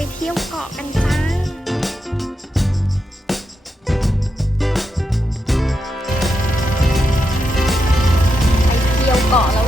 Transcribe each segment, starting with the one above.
ไปเที่ยวเกาะกันจ้าไปเที่ยวเกาะแล้ว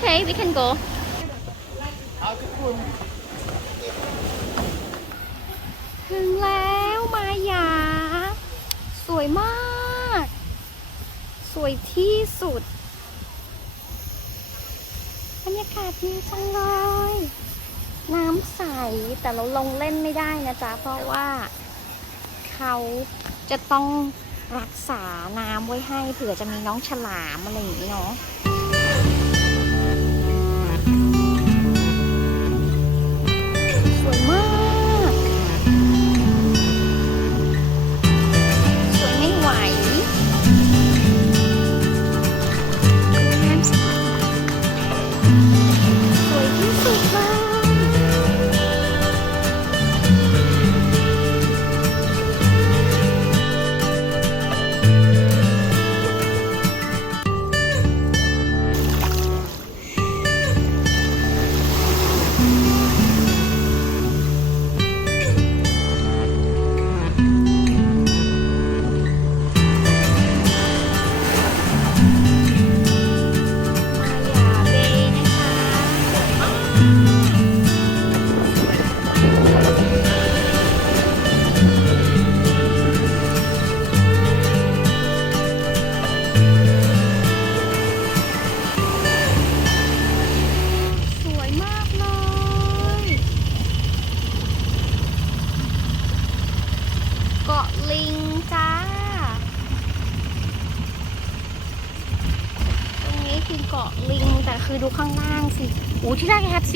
Okay, we can go. ถึงแล้วมายา สวยมาก สวยที่สุด บรรยากาศดีจังเลย น้ำใส แต่เราลงเล่นไม่ได้นะจ๊ะ เพราะว่าเขาจะต้องรักษาน้ำไว้ให้เผื่อจะมีน้องฉลามอะไรอย่างนี้เนาะ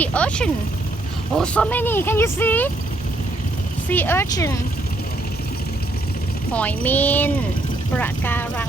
sea urchin. Oh, so many. Can you see? Sea urchin. Hoi min. Prakara.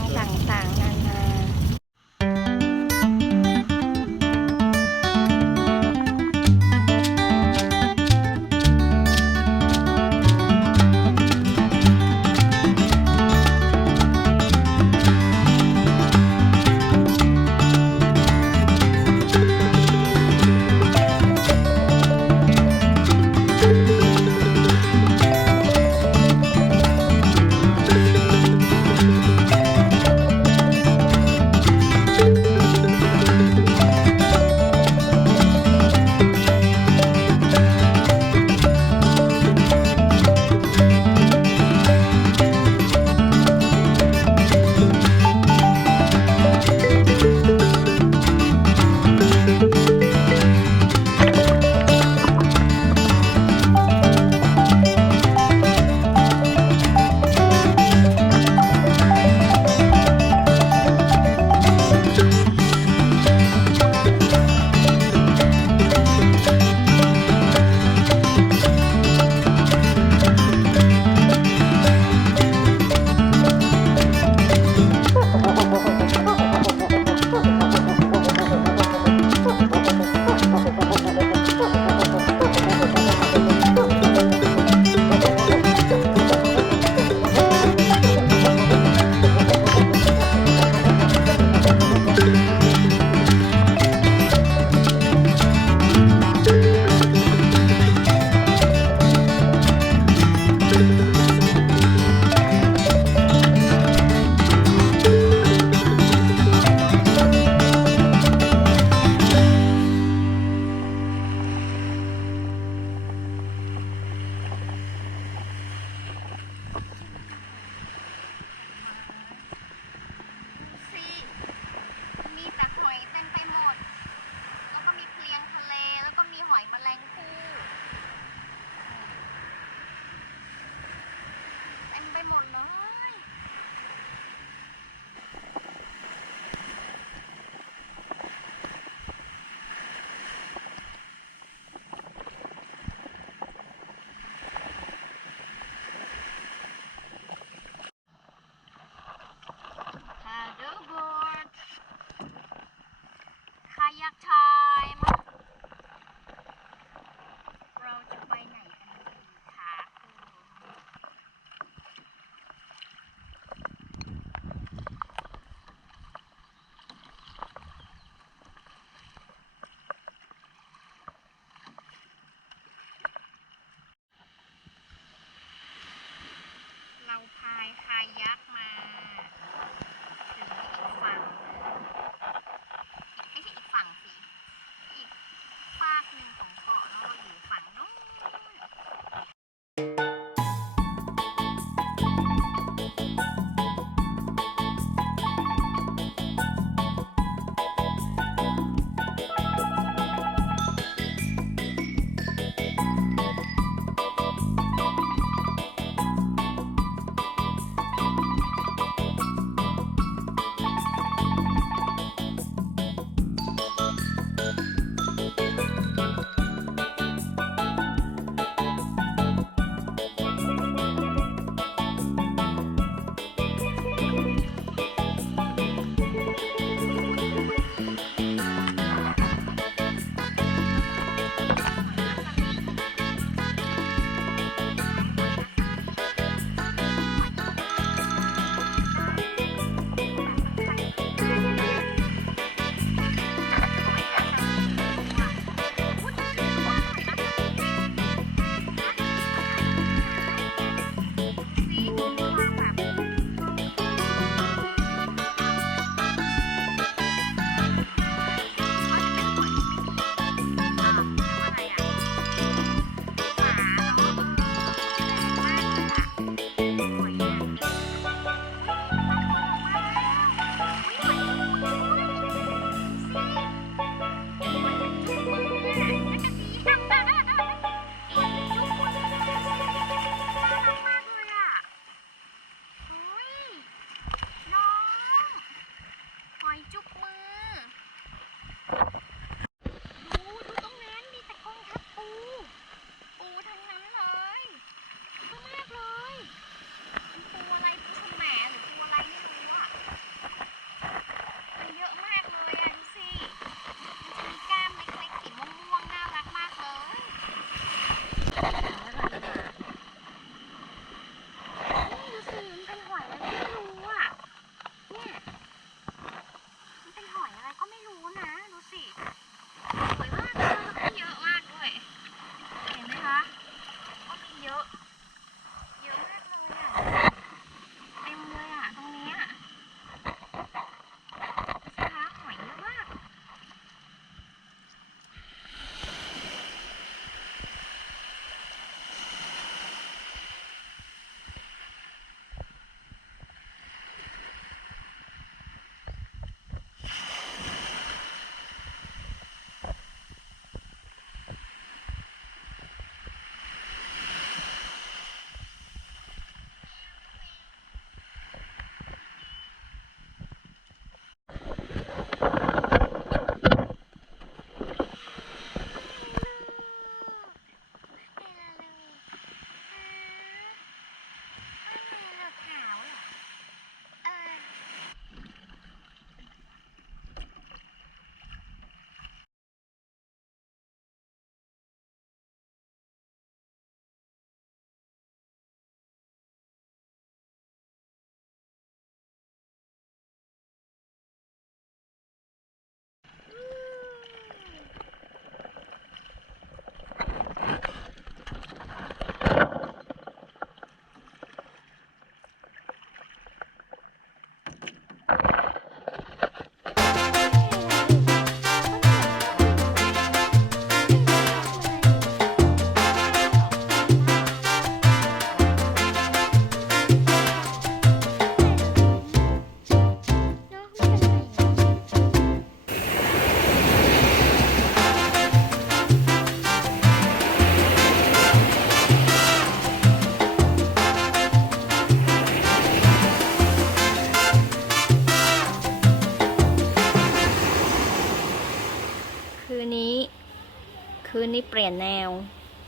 ้เปลี่ยนแนว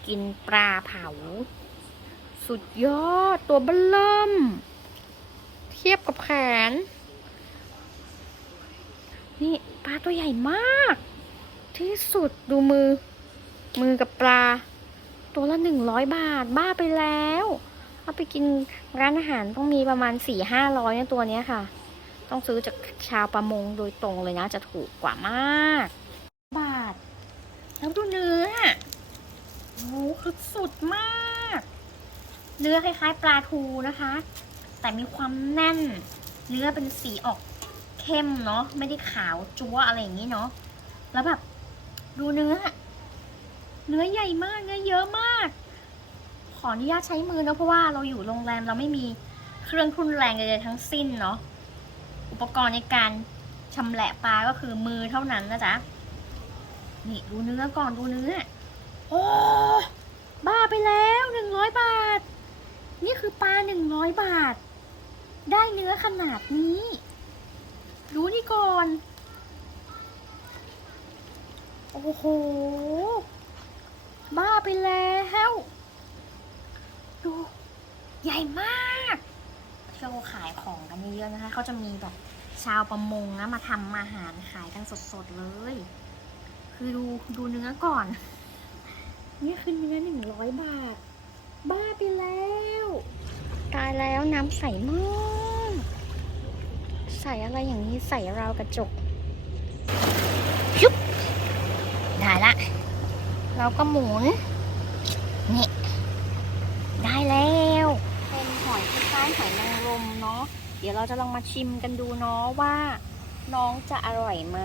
กินปลาเผา สุดยอดตัวเบลเริ่ม เทียบกับแขน นี่ปลาตัวใหญ่มาก ที่สุดดูมือ มือกับปลา ตัวละหนึ่งร้อยบาท บ้าไปแล้ว เอาไปกินร้านอาหารต้องมีประมาณสี่ห้าร้อยนะตัวเนี้ยค่ะ ต้องซื้อจากชาวประมงโดยตรงเลยนะจะถูกกว่ามาก แล้วดูเนื้อโอ้คือสุดมาก เนื้อคล้ายๆ ปลาทูนะคะ แต่มีความแน่น เนื้อเป็นสีออกเข้มเนาะ ไม่ได้ขาวจั๊วอะไรอย่างนี้เนาะ แล้วแบบดูเนื้อ เนื้อใหญ่มากเนื้อเยอะมาก ขออนุญาตใช้มือเนาะเพราะว่าเราอยู่โรงแรมเราไม่มีเครื่องทุนแรงใดๆทั้งสิ้นเนาะ อุปกรณ์ในการชำแหละปลาก็คือมือเท่านั้นนะจ๊ะ นี่ดูเนื้อก่อนดูเนื้อ โอ้บ้าไปแล้วหนึ่งร้อยบาท นี่คือปลาหนึ่งร้อยบาท ได้เนื้อขนาดนี้ ดูนี่ก่อน โอ้โห บ้าไปแล้วดูใหญ่มากที่เขาขายของกันเยอะๆนะคะ เขาจะมีแบบชาวประมงนะมาทำอาหารขายกันสดๆเลย คือดูดูเนื้อก่อน นี่คือเนื้อหนึ่งร้อยบาท บ้าไปแล้ว ตายแล้วน้ำใสมากใส่อะไรอย่างนี้ใส่ราวกระจกยุบได้ละเราก็หมุนนี่ได้แล้ว เป็นหอยคล้ายๆหอยนางรมเนาะเดี๋ยวเราจะลองมาชิมกันดูเนาะว่าน้องจะอร่อยไหม